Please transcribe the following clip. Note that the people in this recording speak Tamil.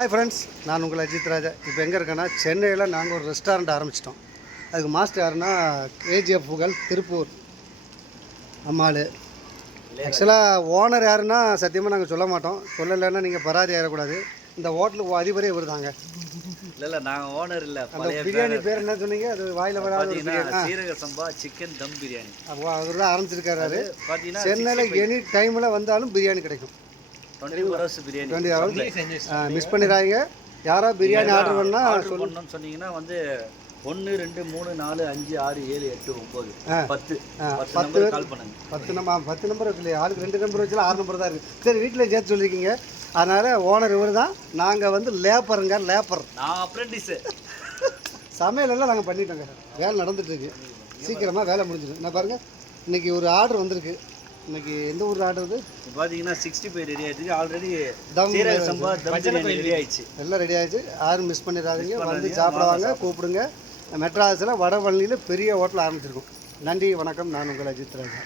ஹாய் ஃப்ரெண்ட்ஸ், நான் உங்கள் அஜித் ராஜா. இப்போ எங்கே இருக்கேன்னா சென்னையில் நாங்கள் ஒரு ரெஸ்டாரண்ட் ஆரம்பிச்சிட்டோம். அதுக்கு மாஸ்டர் யாருன்னா கேஜிஎஃப் புகழ் திருப்பூர் அம்மாள். ஆக்சுவலாக ஓனர் யாருன்னா சத்தியமாக நாங்கள் சொல்ல மாட்டோம். சொல்லலைன்னா நீங்கள் பராதி ஆகிடக்கூடாது. இந்த ஹோட்டலுக்கு அதிபரே இவர் தாங்க. இல்லை நாங்கள் ஓனர் இல்லை. அந்த பிரியாணி பேர் என்ன சொன்னீங்க? அது வாயில் வராது. சீரக சம்பா சிக்கன் தம் பிரியாணி. அவர் தான் ஆரம்பிச்சிருக்காரு. பார்த்தீங்கன்னா சென்னையில் எனி டைமில் வந்தாலும் பிரியாணி கிடைக்கும். 24 hours பிரியாணி. 20 hours மிஸ் பண்ணிடாதீங்க. யாரோ பிரியாணி ஆர்டர் பண்ணணும்னு சொன்னீங்கன்னா வந்து 1 2 3 4 5 6 7 8 9 10 கால் பண்ணுங்க. 10 நம்பர் இல்லையா? ஆளுக்கு 2 நம்பர் வச்சு 6 நம்பர் தான் இருக்குது. சரி, வீட்டில் சேர்த்து சொல்லியிருக்கீங்க. அதனால் ஓனர் இவர் தான். நாங்கள் வந்து லேப்பருங்க. நான் அப்ரெண்டிஸு. சமையலெல்லாம் நாங்கள் பண்ணிட்டோங்க. வேலை நடந்துகிட்ருக்கு. சீக்கிரமாக வேலை முடிஞ்சிடும். நான் பாருங்கள், இன்றைக்கி ஒரு ஆர்டர் வந்திருக்கு. இன்னைக்கு எந்த ஊர் ஆர்டர் இது? பார்த்தீங்கன்னா 65 ரெடி ஆகிடுச்சு. ஆல்ரெடி சீரக சம்பா தம் பிரியாணி ரெடி ஆயிடுச்சு. எல்லாம் ரெடி ஆகிடுச்சு. யாரும் மிஸ் பண்ணிடாதீங்க. வந்து சாப்பிடுவாங்க, கூப்பிடுங்க. மெட்ராஸில் வடபழனியில் பெரிய ஹோட்டல் ஆரம்பிச்சிருக்கோம். நன்றி, வணக்கம். நான் உங்கள் அஜித் ராஜா.